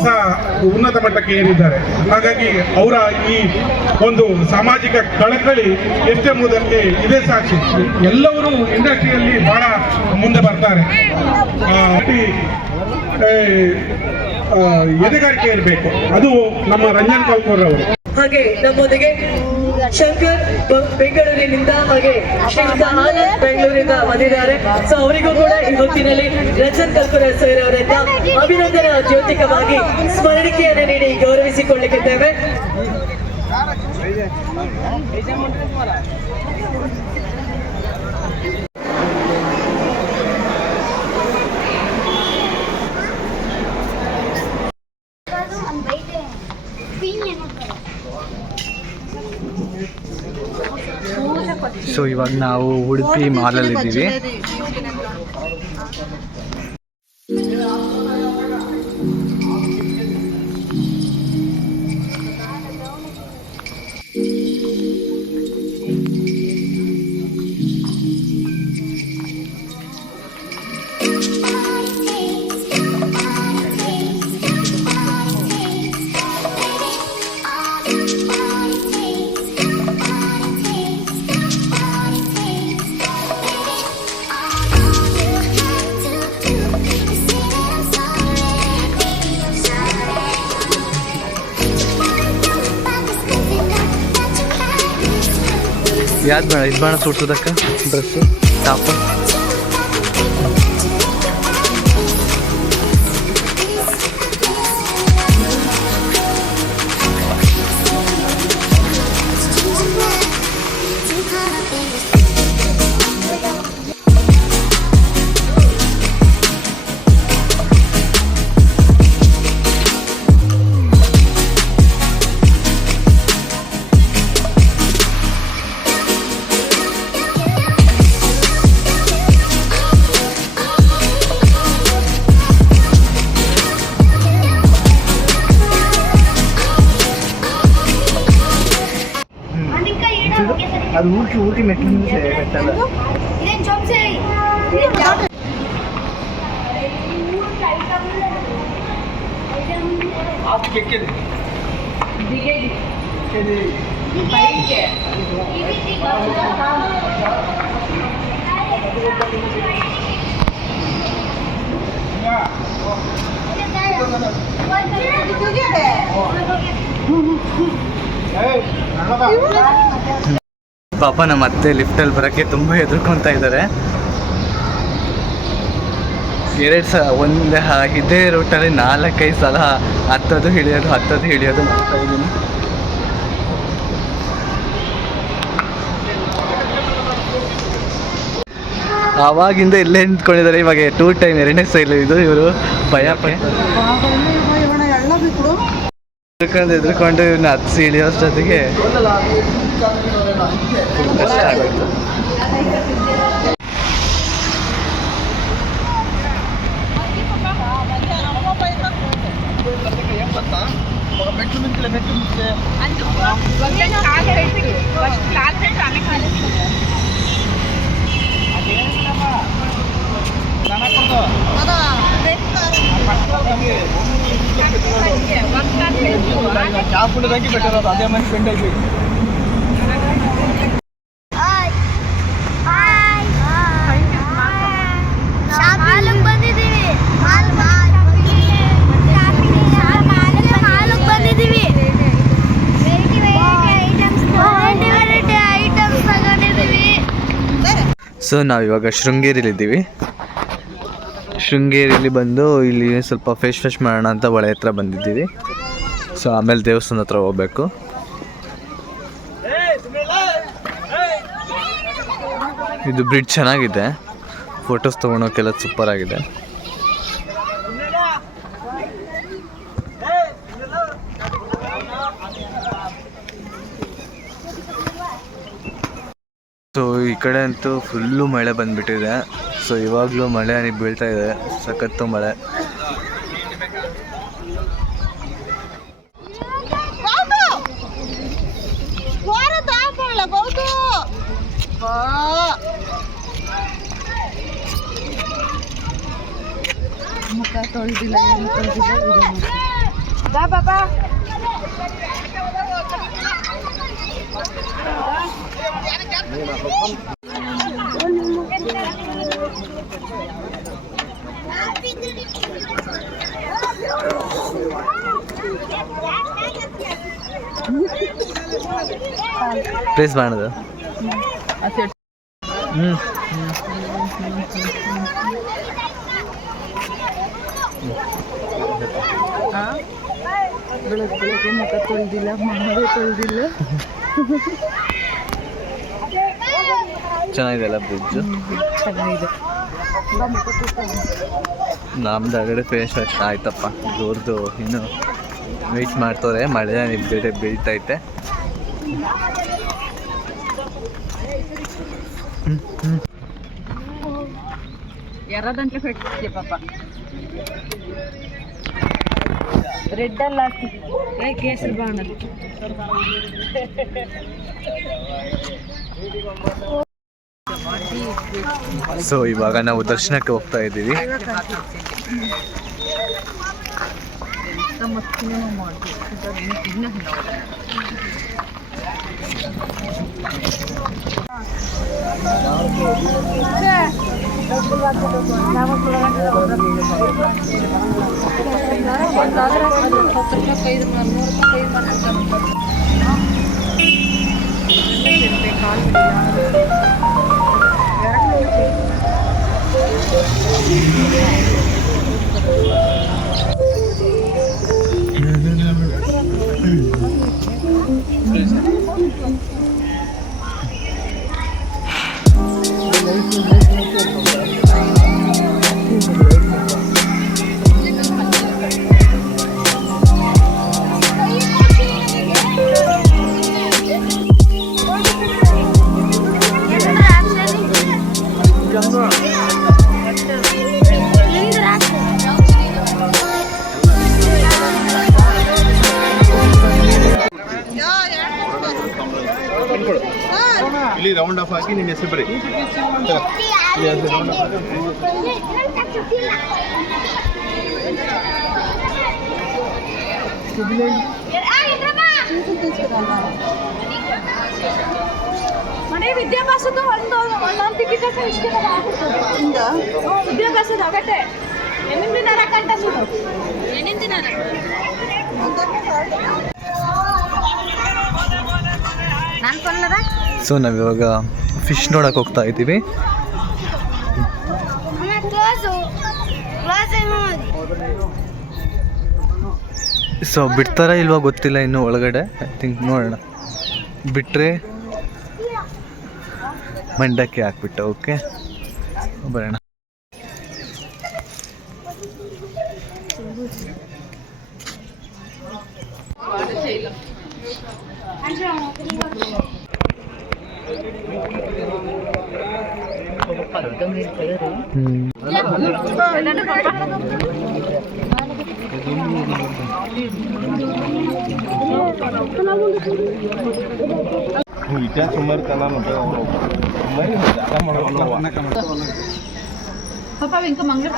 ಹೊಸ ಉನ್ನತ ಮಟ್ಟಕ್ಕೆ ಏರಿದ್ದಾರೆ. ಹಾಗಾಗಿ ಅವರ ಈ ಒಂದು ಸಾಮಾಜಿಕ ಕಳಕಳಿ ಎಷ್ಟೇ ಮುಂದಕ್ಕೆ ಇದೇ ಸಾಕ್ಷಿ. ಎಲ್ಲರೂ ಇಂಡಸ್ಟ್ರಿಯಲ್ಲಿ ಬಹಳ ಮುಂದೆ ಬರ್ತಾರೆ. ಎದೆಗಾರಿಕೆ ಇರಬೇಕು, ಅದು ನಮ್ಮ ರಂಜನ್ ಕಲ್ಕೂರ್ ಅವರು. ಹಾಗೆ ನಮ್ಮೊಂದಿಗೆ ಶಂಕರ್ ಬೆಂಗಳೂರಿನಿಂದ ಹಾಗೆ ಶ್ರೀಯುತ ಆನಂದ್ ಬೆಂಗಳೂರಿಂದ ಬಂದಿದ್ದಾರೆ. ಸೊ ಅವರಿಗೂ ಕೂಡ ಈ ಹೊತ್ತಿನಲ್ಲಿ ರಂಜನ್ ಕಲ್ಕೂರ್ ಸರ್ ಅವರಿಂದ ಅಭಿನಂದನಾ ದ್ಯೋತಿಕವಾಗಿ ಸ್ಮರಣಿಕೆಯನ್ನು ನೀಡಿ ಗೌರವಿಸಿಕೊಳ್ಳಲಿಕ್ಕಿದ್ದೇವೆ. ಸೊ ಇವಾಗ ನಾವು ಉಡುಪಿ ಮಾಲಲ್ಲಿದ್ದೀವಿ. ಯಾವ್ದು ಬೇಡ, ಇದು ಬೇಡ ಸುಡ್ಸೋದಕ್ಕ ಡ್ರೆಸ್ಸು ಟಾಪು. ಅದು ಊಟಿ ಮೆಟ್ಟಿನ ಕಟ್ಟಲ್ಲ. ಪಾಪ ನಮ್ಮ ಅತ್ತೆ ಲಿಫ್ಟಲ್ಲಿ ಬರೋಕ್ಕೆ ತುಂಬ ಹೆದರ್ಕೊತಾ ಇದ್ದಾರೆ. ಇದೇ ರೂಟಲ್ಲಿ 4-5 ಸಲ ಹತ್ತೋದು ಇಳಿಯೋದು ಮಾಡ್ತಾ ಇದ್ದೀನಿ. ಆವಾಗಿಂದ ಇಲ್ಲೇ ನಿಂತ್ಕೊಂಡಿದ್ದಾರೆ. ಇವಾಗ 2 ಟೈಮ್ 2ನೇ ಸೈಲ್ ಇದು. ಇವರು ಭಯ ಎದ್ರುಕೊಂಡು ಇವ್ರನ್ನ ಹತ್ಸಿ ಇಳಿಯೋಷ್ಟೊತ್ತಿಗೆ ಕಷ್ಟ ಆಗೋಯ್ತು. ಅದೇ ಮನೆ ಬೆಂಡಾಗಿ ಸೊ ನಾವಿವಾಗ ಶೃಂಗೇರಿಲಿದ್ದೀವಿ. ಶೃಂಗೇರಿಲಿ ಬಂದು ಇಲ್ಲಿ ಸ್ವಲ್ಪ ಫೇಸ್ ವಾಶ್ ಮಾಡೋಣ ಅಂತ ಹೊಳೆ ಹತ್ರ ಬಂದಿದ್ದೀವಿ. ಸೊ ಆಮೇಲೆ ದೇವಸ್ಥಾನ ಹತ್ರ ಹೋಗ್ಬೇಕು. ಇದು ಬ್ರಿಡ್ಜ್ ಚೆನ್ನಾಗಿದೆ, ಫೋಟೋಸ್ ತೊಗೊಳೋಕ್ಕೆಲ್ಲ ಸೂಪರ್ ಆಗಿದೆ. ಸೊ ಈ ಕಡೆ ಅಂತೂ ಫುಲ್ಲು ಮಳೆ ಬಂದುಬಿಟ್ಟಿದೆ. ಸೊ ಇವಾಗಲೂ ಮಳೆ ಬೀಳ್ತಾ ಇದೆ, ಸಖತ್ತು ಮಳೆ. ಮುಖ ತೊಳೆದಿಲ್ಲ, ಪ್ಲೇಸ್ ಬಾಣದು ಬೆಳಗ್ಗೆ ಮುಖ ತೊಳೆದಿಲ್ಲ, ಮನೆ ತೊಳೆದಿಲ್ಲ. ಚೆನ್ನಾಗಿದೆ ಅಲ್ಲ ಬ್ರಿಡ್ಜು. ಚೆನ್ನಾಗಿದೆ. ನಮ್ದು ಆಗಡೆ ಫೇಸ್ ವಾಶ್ ಆಯ್ತಪ್ಪ. ಇವ್ರದ್ದು ಇನ್ನು ವೆಯ್ಟ್ ಮಾಡ್ತವ್ರೆ. ಮಳೆ ಬೇರೆ ಬೀಳ್ತೈತೆ. ಎರ್ರದಂಟ್ಲೆ ಕಟ್ಟಿದ್ದೆ ಪಾಪ. ರೆಡ್ ಅಲ್ಲ ಕೇಸರಿ ಬಾಣ. ಸೊ ಇವಾಗ ನಾವು ದರ್ಶನಕ್ಕೆ ಹೋಗ್ತಾ ಇದ್ದೀವಿ. ಇಲ್ಲಿ ರೌಂಡ್ ಆಫ್ ಹಾಕಿ ನಿನ್ನ ಹೆಸರು ಬರೀ. ಮನೆ ವಿದ್ಯಾಭ್ಯಾಸದ ಒಂದೊಂದು ಟಿಕೆಟ್ ಇಷ್ಟ ವಿದ್ಯಾಭ್ಯಾಸದ ಆಗಟ್ಟೆ ಎಣ್ಣಿನ ದಿನ ಕಂಟ ಸುಡು ಎಣ್ಣಿನ ದಿನ ನಾನು ಕೊಲ್ಲದ. ಸೊ ನಾವಿವಾಗ ಫಿಶ್ ನೋಡಕ್ಕೆ ಹೋಗ್ತಾ ಇದ್ದೀವಿ. ಸೊ ಬಿಡ್ತಾರ ಇಲ್ವಾ ಗೊತ್ತಿಲ್ಲ ಇನ್ನು ಒಳಗಡೆ. ಐ ಥಿಂಕ್ ನೋಡೋಣ. ಬಿಟ್ಟರೆ ಮಂಡಕ್ಕೆ ಹಾಕ್ಬಿಟ್ಟು ಓಕೆ ಬರೋಣ. ವಿಚಾರ ಸುಮಾರು ಕಲ ಪಾಪ ಇಂಕ ಮಂಗಳ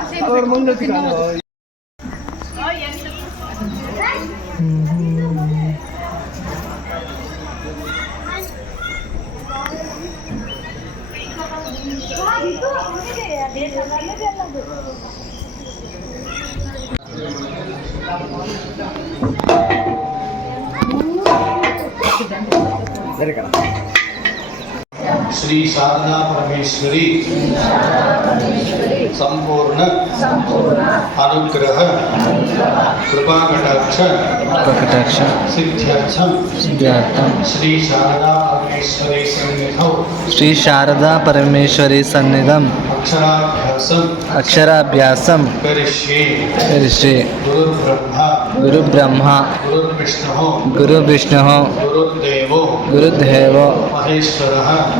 श्री शारदा परमेश्वरी संपूर्ण अनुग्रह कृपा कटाक्ष सिद्ध्यर्थम श्री शारदा परमेश्वरी सन्निधौ अक्षराभ्यासम करिष्ये गुरुब्रह्मा गुरुविष्णुः गुरुदेवो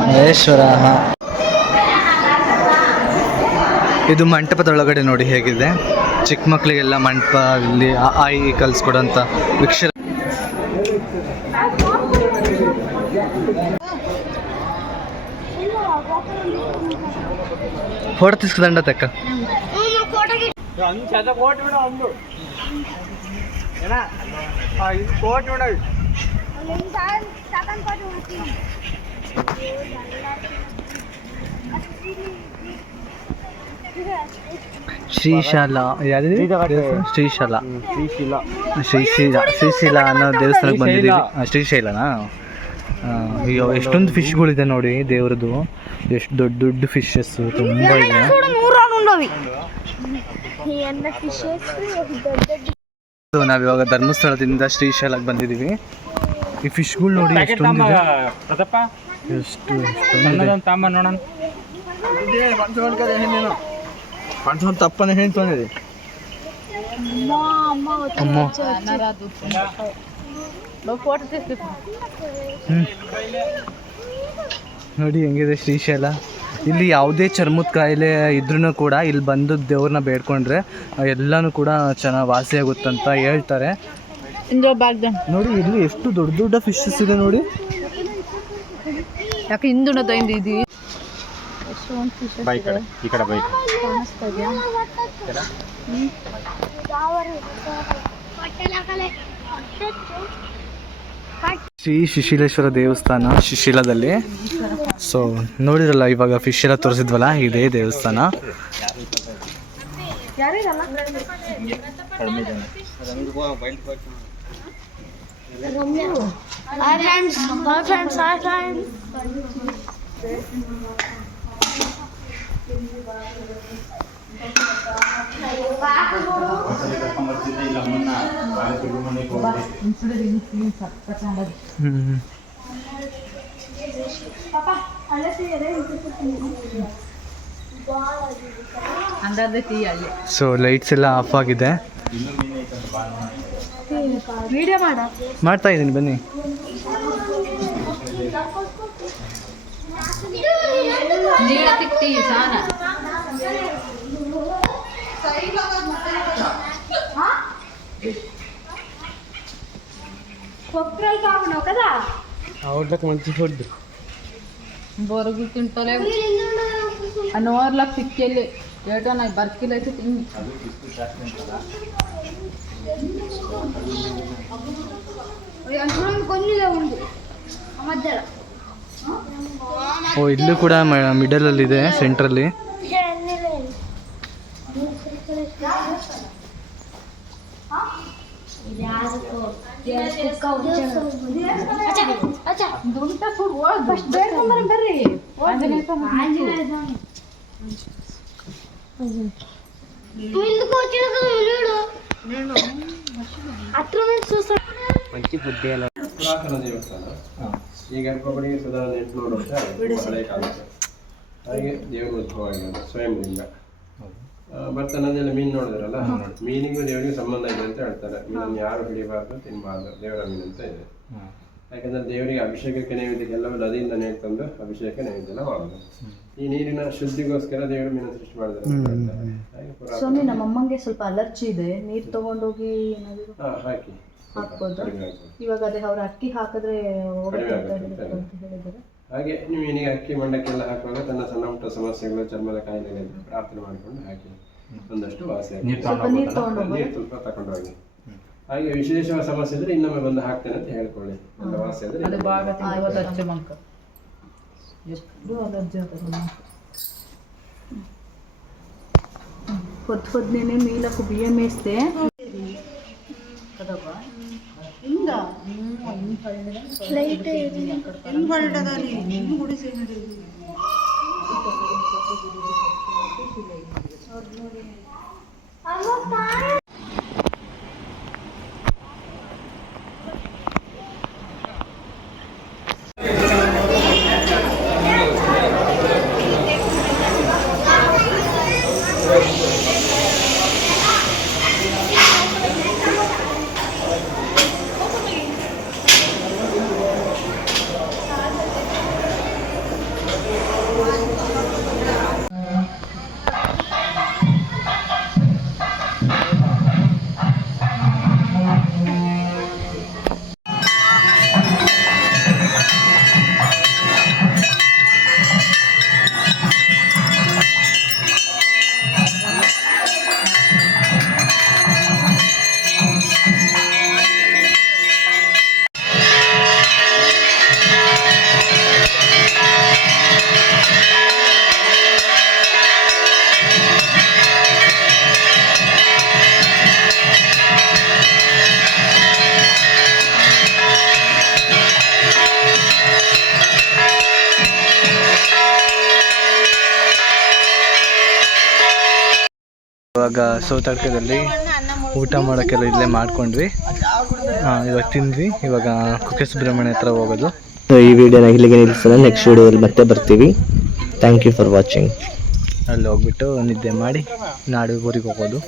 ಮಹೇಶ್ವರಃ. ಇದು ಮಂಟಪದೊಳಗಡೆ ನೋಡಿ ಹೇಗಿದೆ. ಚಿಕ್ಕ ಮಕ್ಕಳಿಗೆಲ್ಲ ಮಂಟಪ ಇಲ್ಲಿ ಆಯಿ ಕಲಿಸ್ಕೊಡೋಂಥ ಅಕ್ಷರ. ಫೋಟೋ తీసుకుందండ ತಕ್ಕ ಶ್ರೀಶಾಲ ಯಾವ್ದು ಶ್ರೀಶಾಲ ಶ್ರೀಶೈಲ ಅನ್ನೋ ದೇವಸ್ಥಾನಕ್ಕೆ ಬಂದಿದ್ದೀವಿ. ಶ್ರೀಶೈಲನಾ? ಅಯ್ಯೋ ಎಷ್ಟೊಂದು ಫಿಶ್ಗಳಿದೆ ನೋಡಿ ದೇವ್ರದ್ದು. ಎಷ್ಟು ದೊಡ್ಡ ದೊಡ್ಡ ಫಿಶಸ್ ತುಂಬ ಇದೆ. ಸೊ ನಾವಿವಾಗ ಧರ್ಮಸ್ಥಳದಿಂದ ಶ್ರೀಶೈಲಕ್ಕೆ ಬಂದಿದ್ದೀವಿ. ಈ ಫಿಶ್ಗಳು ನೋಡಿ ಎಷ್ಟೊಂದಿದೆ. ತಪ್ಪನೆ ಹೇಳ್ಕೊಂಡಿದೆ ನೋಡಿ ಹೆಂಗಿದೆ ಶ್ರೀಶೈಲ. ಇಲ್ಲಿ ಯಾವುದೇ ಚರ್ಮದ ಕಾಯಿಲೆ ಇದ್ರೂ ಕೂಡ ಇಲ್ಲಿ ಬಂದು ದೇವ್ರನ್ನ ಬೇಡ್ಕೊಂಡ್ರೆ ಎಲ್ಲನೂ ಕೂಡ ಚೆನ್ನಾಗಿ ವಾಸಿಯಾಗುತ್ತಂತ ಹೇಳ್ತಾರೆ. ನೋಡಿ ಇಲ್ಲಿ ಎಷ್ಟು ದೊಡ್ಡ ದೊಡ್ಡ ಫಿಶಸ್ ಇದೆ ನೋಡಿ. ಯಾಕೆ ಹಿಂದೂ ತಂದಿದ್ದೀವಿ ಶ್ರೀ ಶಿಶಿಲೇಶ್ವರ ದೇವಸ್ಥಾನ ಶಿಶಿಲದಲ್ಲಿ. ಸೊ ನೋಡಿರಲ್ಲ ಇವಾಗ ಫಿಶ್ ಎಲ್ಲ ತೋರಿಸಿದ್ವಲ್ಲ, ಇದೇ ದೇವಸ್ಥಾನ. ಸೊ ಲೈಟ್ಸ್ ಎಲ್ಲ ಆಫ್ ಆಗಿದೆ. ಮಾಡ್ತಾ ಇದ್ದೀನಿ ಬನ್ನಿ. అవుట్లకు మంచి ఫుడ్ బొరుగులు తింటలే నోర్లకు సిక్కెళ్ళి ఏటో నాకు బర్కీలు అయితే తిని ಓ ಇಲ್ಲೂ ಕೂಡ ಮಿಡಲಲ್ಲಿದೆ, ಸೆಂಟ್ರಲ್ಲಿ. ಪುರಾತನ ದೇವಸ್ಥಾನ. ಈ ಗರ್ಭಗುಡಿಗೆ ಸುಧಾರ 800 ವರ್ಷ ಹಳೆ ಕಾಲಕ್ಕೆ. ಹಾಗೆ ದೇವರು ಉದ್ಭವ ಆಗಿರೋದು ಸ್ವಯಂಲಿಂಗ. ಭರ್ತನದೆಲ್ಲ ಮೀನು ನೋಡಿದ್ರಲ್ಲ, ಮೀನಿಗೂ ದೇವರಿಗೆ ಸಂಬಂಧ ಇದೆ ಅಂತ ಹೇಳ್ತಾರೆ. ಮೀನನ್ನು ಯಾರು ಹಿಡಿಬಾರ್ದು, ತಿನ್ನಬಾರ್ದು, ದೇವರ ಮೀನು ಅಂತ ಇದೆ. ಯಾಕಂದ್ರೆ ದೇವರಿಗೆ ಅಭಿಷೇಕಕ್ಕೆ ನೈವೇದ್ಯಕ್ಕೆಲ್ಲವೂ ನದಿಯಿಂದ ನೀರು ತಂದು ಅಭಿಷೇಕ ನೈವೇದ್ಯ ಮಾಡೋದು. ಈ ನೀರಿನ ಶುದ್ಧಿಗೋಸ್ಕರ ದೇವರು ಮೀನು ಸೃಷ್ಟಿ ಮಾಡಿದ್ದಾರೆ. ಸ್ವಾಮಿ, ನಮ್ಮ ಅಮ್ಮಂಗೆ ಸ್ವಲ್ಪ ಅಲರ್ಜಿ ಇದೆ, ನೀರು ತಗೊಂಡೋಗಿ ಹಾಕಿ ಹಾಕ್ಬೋದು. ಇವಾಗ ಅದೇ ಅವ್ರ ಅಕ್ಕಿ ಹಾಕಿದ್ರೆ ಹಾಗೆ ನೀವು ಮೀನಿಗೆ ಅಕ್ಕಿ ಮಂಡಕ್ಕೆಲ್ಲ ಹಾಕುವಾಗ ತನ್ನ ಸಣ್ಣ ಪುಟ್ಟ ಸಮಸ್ಯೆಗಳು, ಚರ್ಮದ ಕಾಯಿಲೆಗಳಿದ್ದು ಪ್ರಾರ್ಥನೆ ಮಾಡಿಕೊಂಡು ಹಾಕಿ ಒಂದಷ್ಟು ವಾಸಿ ನೀರು ಸ್ವಲ್ಪ ತಗೊಂಡು ಹೋಗಿ. ಹಾಗೆ ವಿಶೇಷವಾದ ಸಮಸ್ಯೆ ಇದ್ರೆ ಇನ್ನೊಮ್ಮೆ ಬಂದು ಹಾಕ್ತೇನೆ ಅಂತ ಹೇಳ್ಕೊಳ್ಳಿ. ಎಲ್ಲ ವಾಸಿ ಆದ್ರೆ పొద్దున్నే మీలకు బియ్యం వేస్తే ಇವಾಗ ಸೌತಡ್ಕದಲ್ಲಿ ಊಟ ಮಾಡೋಕ್ಕೆಲ್ಲ ಇಲ್ಲೇ ಮಾಡ್ಕೊಂಡ್ವಿ. ಇವಾಗ ತಿಂದ್ವಿ. ಇವಾಗ ಕುಕ್ಕೆ ಸುಬ್ರಹ್ಮಣ್ಯ ಹತ್ರ ಹೋಗೋದು. ಸೊ ಈ ವಿಡಿಯೋನ ಇಲ್ಲಿಗೆ ನಿಲ್ಲಿಸೋಣ. ನೆಕ್ಸ್ಟ್ ವಿಡಿಯೋದಲ್ಲಿ ಮತ್ತೆ ಬರ್ತೀವಿ. Thank you for watching. ಅಲ್ಲಿ ಹೋಗ್ಬಿಟ್ಟು ನಿದ್ದೆ ಮಾಡಿ ನಾಳೆ ಊರಿಗೆ ಹೋಗೋದು.